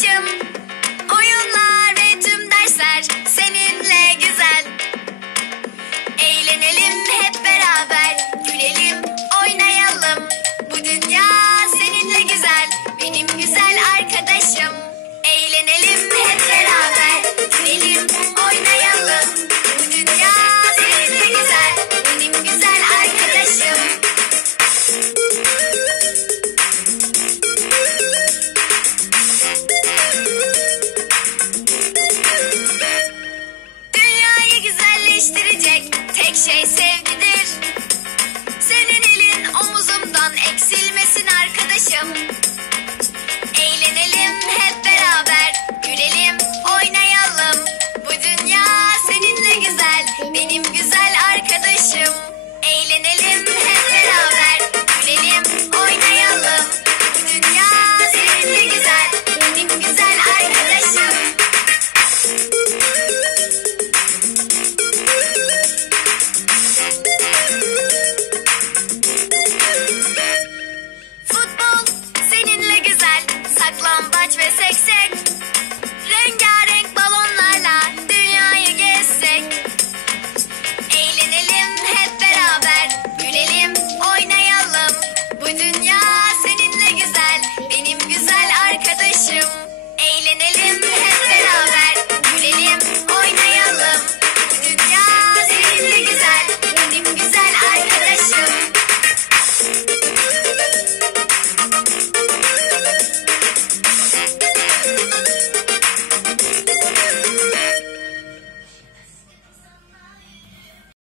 arkadaşım. Oyunlar ve tüm dersler seninle güzel. Eğlenelim hep beraber, gülelim, oynayalım. Bu dünya seninle güzel, benim güzel arkadaşım. Eğlenelim hep beraber, gülelim, oynayalım. Bu dünya seninle güzel, benim güzel arkadaşım. Dünyayı güzelleştirecek tek şey sevgidir. Senin elin omuzumdan eksilmesin arkadaşım. Eğlenelim hep beraber, gülelim, oynayalım. Bu dünya seninle güzel, benim güzel arkadaşım. Eğlenelim hep beraber, gülelim, oynayalım. Bu dünya seninle güzel, benim güzel arkadaşım. Futbol seninle güzel, saklambaç ve seks